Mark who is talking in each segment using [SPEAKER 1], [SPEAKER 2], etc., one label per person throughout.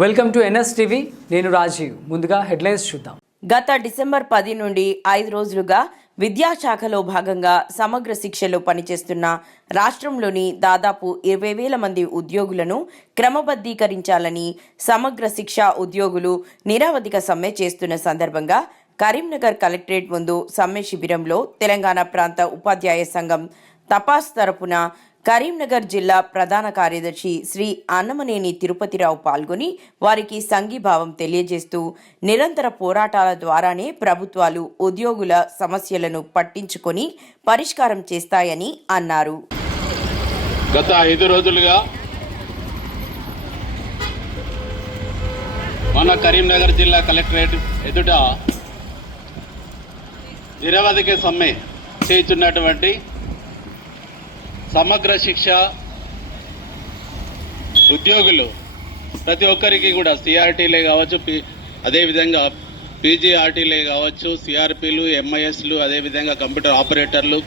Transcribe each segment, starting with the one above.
[SPEAKER 1] Welcome to NS TV. నేను రాజీవ్. ముందుగా headlines చూద్దాం.
[SPEAKER 2] గత డిసెంబర్ పది నుండి ఐదు రోజులుగా విద్యాశాఖలో భాగంగా సమగ్ర శిక్షలో పనిచేస్తున్న రాష్ట్రంలోని దాదాపు ఇరవై వేల మంది ఉద్యోగులను క్రమబద్ధీకరించాలని సమగ్ర శిక్ష ఉద్యోగులు నిరవధిక సమ్మె చేస్తున్న సందర్భంగా కరీంనగర్ కలెక్టరేట్ ముందు సమ్మె శిబిరంలో తెలంగాణ ప్రాంత ఉపాధ్యాయ సంఘం తపాస్ తరపున కరీంనగర్ జిల్లా ప్రధాన కార్యదర్శి శ్రీ అన్నమనేని తిరుపతిరావు పాల్గొని వారికి సంఘీభావం తెలియజేస్తూ నిరంతర పోరాటాల ద్వారానే ప్రభుత్వాలు ఉద్యోగుల సమస్యలను పట్టించుకొని పరిష్కారం చేస్తాయని అన్నారు.
[SPEAKER 3] గత ఐదు రోజులుగా మన కరీంనగర్ జిల్లా కలెక్టరేట్ ఎదుట నిరవధిక సమ్మె చేస్తున్నటువంటి సమగ్ర శిక్ష ఉద్యోగులు ప్రతి ఒక్కరికి కూడా సిఆర్టీలే కావచ్చు పి అదేవిధంగా పీజీఆర్టీలే కావచ్చు సిఆర్పీలు ఎంఐఎస్లు అదేవిధంగా కంప్యూటర్ ఆపరేటర్లు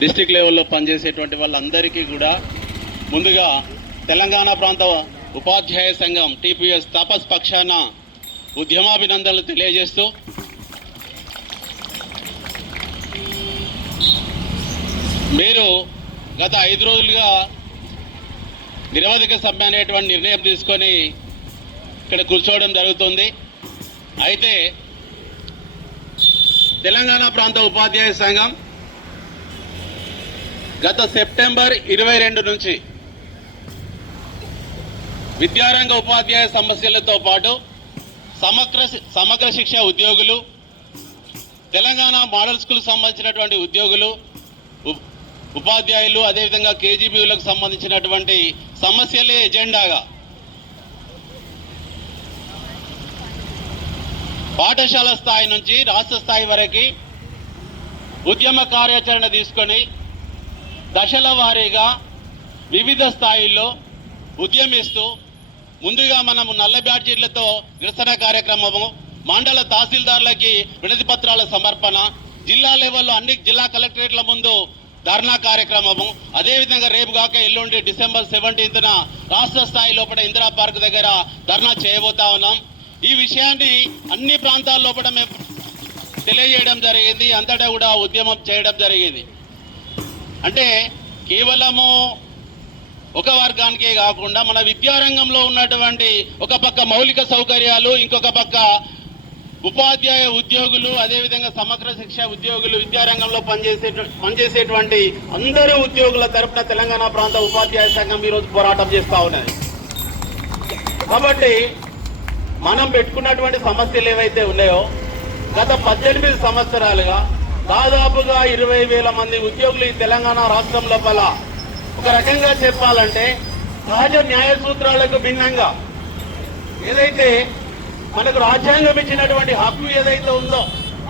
[SPEAKER 3] డిస్టిక్ లెవెల్లో పనిచేసేటువంటి వాళ్ళందరికీ కూడా ముందుగా తెలంగాణ ప్రాంత ఉపాధ్యాయ సంఘం టీపీఎస్ తపస్ పక్షాన ఉద్యమాభినందనలు తెలియజేస్తూ మీరు గత ఐదు రోజులుగా నిరవధిక సమ్మె అనేటువంటి నిర్ణయం తీసుకొని ఇక్కడ కూర్చోవడం జరుగుతుంది. అయితే తెలంగాణ ప్రాంత ఉపాధ్యాయ సంఘం గత సెప్టెంబర్ ఇరవై రెండు నుంచి విద్యారంగ ఉపాధ్యాయ సమస్యలతో పాటు సమగ్ర సమగ్ర శిక్ష ఉద్యోగులు తెలంగాణ మోడల్ స్కూల్ సంబంధించినటువంటి ఉద్యోగులు ఉపాధ్యాయులు అదేవిధంగా కేజీబీలకు సంబంధించినటువంటి సమస్యలే ఎజెండాగా. పాఠశాల స్థాయి నుంచి రాష్ట్ర స్థాయి వరకు ఉద్యమ కార్యాచరణ తీసుకొని దశల వారీగా వివిధ స్థాయిల్లో ఉద్యమిస్తూ ముందుగా మనము నల్ల బ్యాడ్జీలతో నిరసన కార్యక్రమము మండల తహసీల్దార్లకి వినతి పత్రాల సమర్పణ జిల్లా లెవెల్లో అన్ని జిల్లా కలెక్టరేట్ల ముందు ధర్నా కార్యక్రమము. అదేవిధంగా రేపు కాక ఎల్లుండి డిసెంబర్ సెవెంటీన్త్న రాష్ట్ర స్థాయి లోపల ఇందిరా పార్క్ దగ్గర ధర్నా చేయబోతా ఉన్నాం. ఈ విషయాన్ని అన్ని ప్రాంతాల లోపల మేము తెలియజేయడం జరిగింది. అంతటా కూడా ఉద్యమం చేయడం జరిగింది. అంటే కేవలము ఒక వర్గానికే కాకుండా మన విద్యారంగంలో ఉన్నటువంటి ఒక పక్క మౌలిక సౌకర్యాలు ఇంకొక పక్క ఉపాధ్యాయ ఉద్యోగులు అదేవిధంగా సమగ్ర శిక్ష ఉద్యోగులు విద్యారంగంలో పనిచేసే పనిచేసేటువంటి అందరూ ఉద్యోగుల తరపున తెలంగాణ ప్రాంత ఉపాధ్యాయ సంఘం ఈరోజు పోరాటం చేస్తూ ఉన్నది. కాబట్టి మనం పెట్టుకున్నటువంటి సమస్యలు ఏవైతే ఉన్నాయో గత పద్దెనిమిది సంవత్సరాలుగా దాదాపుగా ఇరవై వేల మంది ఉద్యోగులు ఈ తెలంగాణ రాష్ట్రం లోపల. ఒక రకంగా చెప్పాలంటే సహజ న్యాయ సూత్రాలకు భిన్నంగా ఏదైతే మనకు రాజ్యాంగం ఇచ్చినటువంటి హక్కు ఏదైతే ఉందో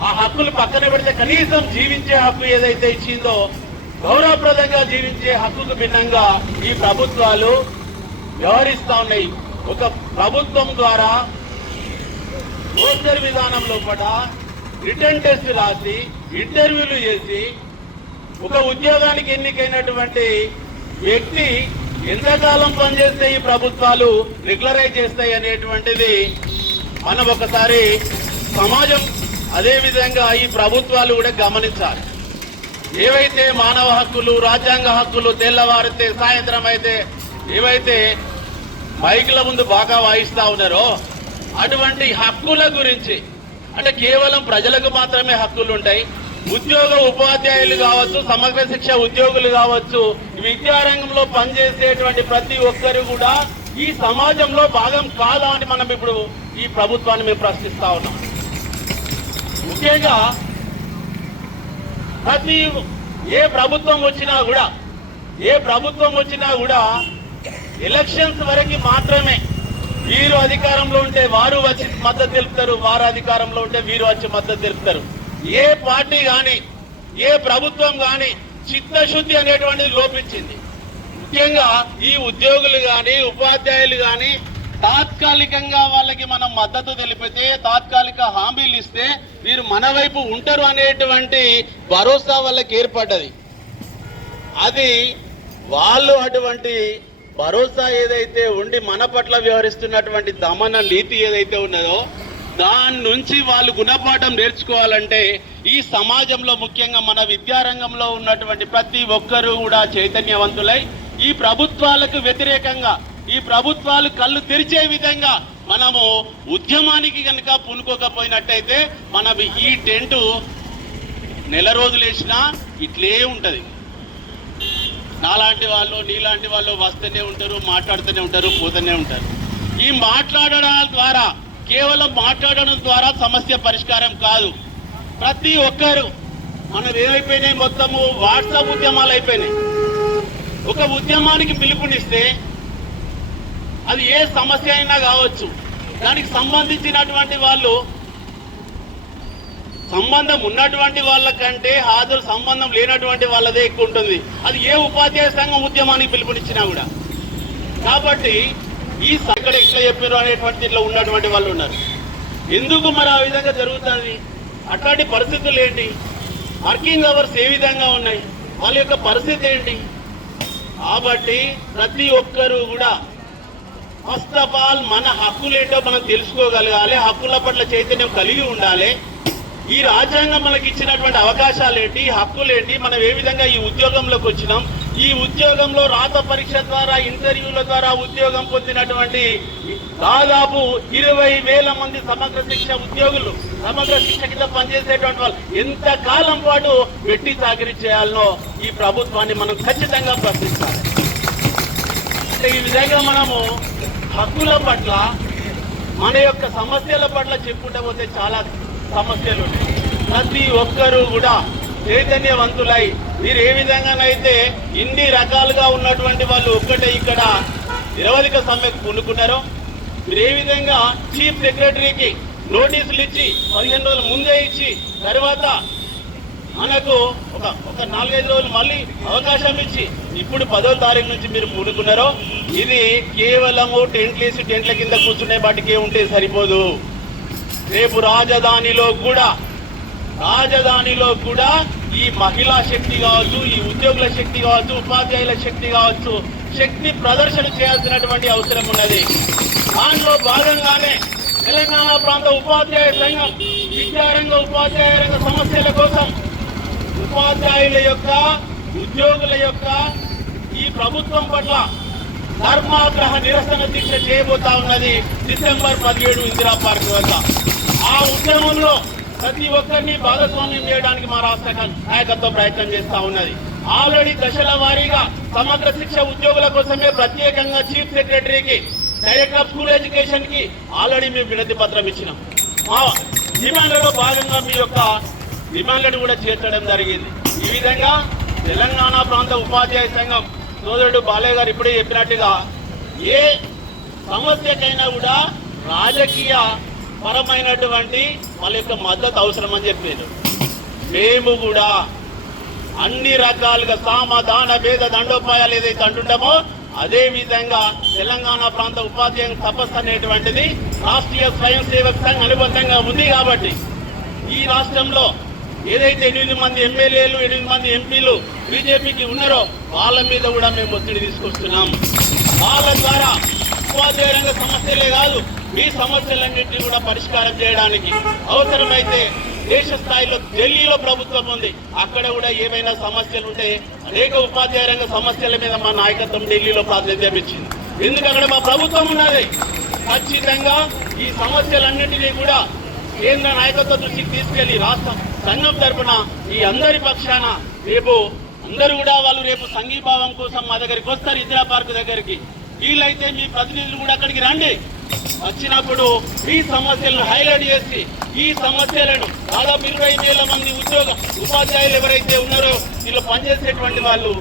[SPEAKER 3] ఆ హక్కులు పక్కన పెడితే కనీసం జీవించే హక్కు ఏదైతే ఇచ్చిందో గౌరవప్రదంగా జీవించే హక్కుకు భిన్నంగా ఈ ప్రభుత్వాలు వ్యవహరిస్తా ఉన్నాయి. ఒక ప్రభుత్వం ద్వారా ఓటర్ విధానం లోపల రిటర్న్ టెస్ట్ రాసి ఇంటర్వ్యూలు చేసి ఒక ఉద్యోగానికి ఎన్నికైనటువంటి వ్యక్తి ఎంతకాలం పనిచేస్తే ఈ ప్రభుత్వాలు రెగ్యులరైజ్ చేస్తాయి అనేటువంటిది మనం ఒకసారి సమాజం అదే విధంగా ఈ ప్రభుత్వాలు కూడా గమనించాలి. ఏవైతే మానవ హక్కులు రాజ్యాంగ హక్కులు తెల్లవారితే సాయంత్రం అయితే ఏవైతే మైకుల ముందు బాగా వాయిస్తా ఉన్నారో అటువంటి హక్కుల గురించి అంటే కేవలం ప్రజలకు మాత్రమే హక్కులు ఉంటాయి. ఉద్యోగ ఉపాధ్యాయులు కావచ్చు సమగ్ర శిక్ష ఉద్యోగులు కావచ్చు విద్యారంగంలో పనిచేసేటువంటి ప్రతి ఒక్కరు కూడా ఈ సమాజంలో భాగం కాదా అని మనం ఇప్పుడు ఈ ప్రభుత్వాన్ని మేము ప్రశ్నిస్తా ఉన్నాం. ముఖ్యంగా ప్రతి ఏ ప్రభుత్వం వచ్చినా కూడా ఏ ప్రభుత్వం వచ్చినా కూడా ఎలక్షన్స్ వరకు మాత్రమే వీరు అధికారంలో ఉంటే వారు వచ్చి మద్దతు తెలుపుతారు వారు అధికారంలో ఉంటే వీరు వచ్చి మద్దతు తెలుపుతారు. ఏ పార్టీ కానీ ఏ ప్రభుత్వం కానీ చిత్తశుద్ధి అనేటువంటిది లోపించింది. ముఖ్యంగా ఈ ఉద్యోగులు కానీ ఉపాధ్యాయులు కానీ తాత్కాలికంగా వాళ్ళకి మనం మద్దతు తెలిపితే తాత్కాలిక హామీలు ఇస్తే వీరు మన వైపు ఉంటారు అనేటువంటి భరోసా వాళ్ళకి ఏర్పడ్డది. అది వాళ్ళు అటువంటి భరోసా ఏదైతే ఉండి మన పట్ల వ్యవహరిస్తున్నటువంటి దమన నీతి ఏదైతే ఉన్నదో దాని నుంచి వాళ్ళు గుణపాఠం నేర్చుకోవాలంటే ఈ సమాజంలో ముఖ్యంగా మన విద్యారంగంలో ఉన్నటువంటి ప్రతి ఒక్కరూ కూడా చైతన్యవంతులై ఈ ప్రభుత్వాలకు వ్యతిరేకంగా ఈ ప్రభుత్వాలు కళ్ళు తెరిచే విధంగా మనము ఉద్యమానికి కనుక పూనుకోకపోయినట్టయితే మన ఈ టెంట్ నెల రోజులు వేసినా ఇట్లే ఉంటుంది. నాలాంటి వాళ్ళు నీలాంటి వాళ్ళు వస్తూనే ఉంటారు మాట్లాడుతూనే ఉంటారు పోతూనే ఉంటారు. ఈ మాట్లాడడం ద్వారా కేవలం మాట్లాడడం ద్వారా సమస్య పరిష్కారం కాదు. ప్రతి ఒక్కరు మనం ఏమైపోయినాయి? మొత్తము వాట్సాప్ ఉద్యమాలు అయిపోయినాయి. ఒక ఉద్యమానికి పిలుపునిస్తే అది ఏ సమస్య అయినా కావచ్చు. దానికి సంబంధించినటువంటి వాళ్ళు సంబంధం ఉన్నటువంటి వాళ్ళకంటే హాజరు సంబంధం లేనటువంటి వాళ్ళదే ఎక్కువ ఉంటుంది. అది ఏ ఉపాధ్యాయ సంఘం ఉద్యమానికి పిలుపునిచ్చినా కూడా. కాబట్టి ఈ సంఘటన ఎట్లా చెప్పారు అనేటువంటి దీంట్లో ఉన్నటువంటి వాళ్ళు ఉన్నారు. ఎందుకు మరి ఆ విధంగా జరుగుతుంది? అట్లాంటి పరిస్థితులు ఏంటి? వర్కింగ్ అవర్స్ ఏ విధంగా ఉన్నాయి? వాళ్ళ యొక్క పరిస్థితి ఏంటి? కాబట్టి ప్రతి ఒక్కరూ కూడా ఫస్ట్ ఆఫ్ ఆల్ మన హక్కులేటో మనం తెలుసుకోగలగాలి. హక్కుల పట్ల చైతన్యం కలిగి ఉండాలి. ఈ రాజ్యాంగం మనకి ఇచ్చినటువంటి అవకాశాలు ఏంటి? హక్కులేంటి మనం ఏ విధంగా ఈ ఉద్యోగంలోకి వచ్చినాం? ఈ ఉద్యోగంలో రాత పరీక్ష ద్వారా ఇంటర్వ్యూల ద్వారా ఉద్యోగం పొందినటువంటి దాదాపు ఇరవై వేల మంది సమగ్ర శిక్ష ఉద్యోగులు సమగ్ర శిక్ష కింద పనిచేసేటువంటి వాళ్ళు ఎంత కాలం పాటు వెట్టి చాకరీ చేయాలనో ఈ ప్రభుత్వాన్ని మనం ఖచ్చితంగా ప్రశ్నించాలి. అంటే ఈ విధంగా మనము హక్కుల పట్ల మన యొక్క సమస్యల పట్ల చెప్పుకుంటే పోతే చాలా సమస్యలు ఉన్నాయి. ప్రతి ఒక్కరూ కూడా చైతన్యవంతులై మీరు ఏ విధంగానైతే ఇన్ని రకాలుగా ఉన్నటువంటి వాళ్ళు ఒక్కటే ఇక్కడ నిరవధిక సమ్మెకు పూనుకున్నారో మీరు ఏ విధంగా చీఫ్ సెక్రటరీకి నోటీసులు ఇచ్చి పదిహేను రోజుల ముందే ఇచ్చి తర్వాత మనకు ఒక ఒక నాలుగైదు రోజులు మళ్ళీ అవకాశం ఇచ్చి ఇప్పుడు పదో తారీఖు నుంచి మీరు పూనుకున్నారో ఇది కేవలము టెంట్లు వేసి టెంట్ల కింద కూర్చునే వాటికే ఉంటే సరిపోదు. రేపు రాజధానిలో కూడా రాజధానిలో కూడా ఈ మహిళా శక్తి కావచ్చు ఈ ఉద్యోగుల శక్తి కావచ్చు ఉపాధ్యాయుల శక్తి కావచ్చు శక్తి ప్రదర్శన చేయాల్సినటువంటి అవసరం ఉన్నది. దానిలో భాగంగానే తెలంగాణ ప్రాంత ఉపాధ్యాయ సంఘం విద్యారంగ ఉపాధ్యాయ రంగ సమస్యల కోసం ఉపాధ్యాయుల యొక్క ఉద్యోగుల యొక్క ఈ ప్రభుత్వం పట్ల ధర్మాగ్రహ నిరసన దీక్ష చేయబోతా ఉన్నది డిసెంబర్ పదిహేడు ఇందిరా పార్క్ వద్ద. ఆ ఉద్యమంలో ప్రతి ఒక్కరిని భాగస్వామ్యం చేయడానికి మా రాష్ట్ర నాయకత్వం ప్రయత్నం చేస్తా ఉన్నది. ఆల్రెడీ దశల వారీగా సమగ్ర శిక్ష ఉద్యోగుల కోసమే ప్రత్యేకంగా చీఫ్ సెక్రటరీకి డైరెక్టర్ ఆఫ్ స్కూల్ ఎడ్యుకేషన్కి ఆల్రెడీ మేము వినతి పత్రం ఇచ్చినాం. మా డిమాండ్లలో భాగంగా మీ యొక్క డిమాండ్లను కూడా చేర్చడం జరిగింది. ఈ విధంగా తెలంగాణ ప్రాంత ఉపాధ్యాయ సంఘం సోదరుడు బాలయ్య గారు ఇప్పుడే చెప్పినట్టుగా ఏ సమస్యకైనా కూడా రాజకీయ పరమైనటువంటి వాళ్ళ యొక్క మద్దతు అవసరం అని చెప్పారు. మేము కూడా అన్ని రకాలుగా సామధాన భేద దండోపాయాలు ఏదైతే అంటుంటామో అదే విధంగా తెలంగాణ ప్రాంత ఉపాధ్యాయ తపస్సు అనేటువంటిది రాష్ట్రీయ స్వయం సేవక సంఘం అనుబంధంగా ఉంది కాబట్టి ఈ రాష్ట్రంలో ఏదైతే ఎనిమిది మంది ఎమ్మెల్యేలు ఎనిమిది మంది ఎంపీలు బీజేపీకి ఉన్నారో వాళ్ళ మీద కూడా మేము ఒత్తిడి తీసుకొస్తున్నాం. వాళ్ళ ద్వారా ఉపాధ్యాయ రంగ సమస్యలే కాదు ఈ సమస్యలన్నింటినీ కూడా పరిష్కారం చేయడానికి అవసరమైతే దేశ స్థాయిలో ఢిల్లీలో ప్రభుత్వం ఉంది. అక్కడ కూడా ఏమైనా సమస్యలు ఉంటే అనేక ఉపాధ్యాయ రంగ సమస్యల మీద మా నాయకత్వం ఢిల్లీలో ప్రాతినిధ్యం ఇచ్చింది ఎందుకు అక్కడ మా ప్రభుత్వం ఉన్నది. ఖచ్చితంగా ఈ సమస్యలన్నింటినీ కూడా కేంద్ర నాయకత్వ దృష్టికి తీసుకెళ్ళి రాష్ట్ర సంఘం తరపున ఈ అందరి పక్షాన రేపు అందరూ కూడా వాళ్ళు రేపు సంఘీభావం కోసం మా దగ్గరికి వస్తారు. ఇందిరా పార్క్ దగ్గరికి. వీళ్ళైతే మీ ప్రతినిధులు కూడా అక్కడికి రండి. వచ్చినప్పుడు ఈ సమస్యలను హైలైట్ చేసి ఈ సమస్యలను దాదాపు ఇరవై వేల మంది ఉద్యోగ ఉపాధ్యాయులు ఎవరైతే ఉన్నారో వీళ్ళు పనిచేసేటువంటి వాళ్ళు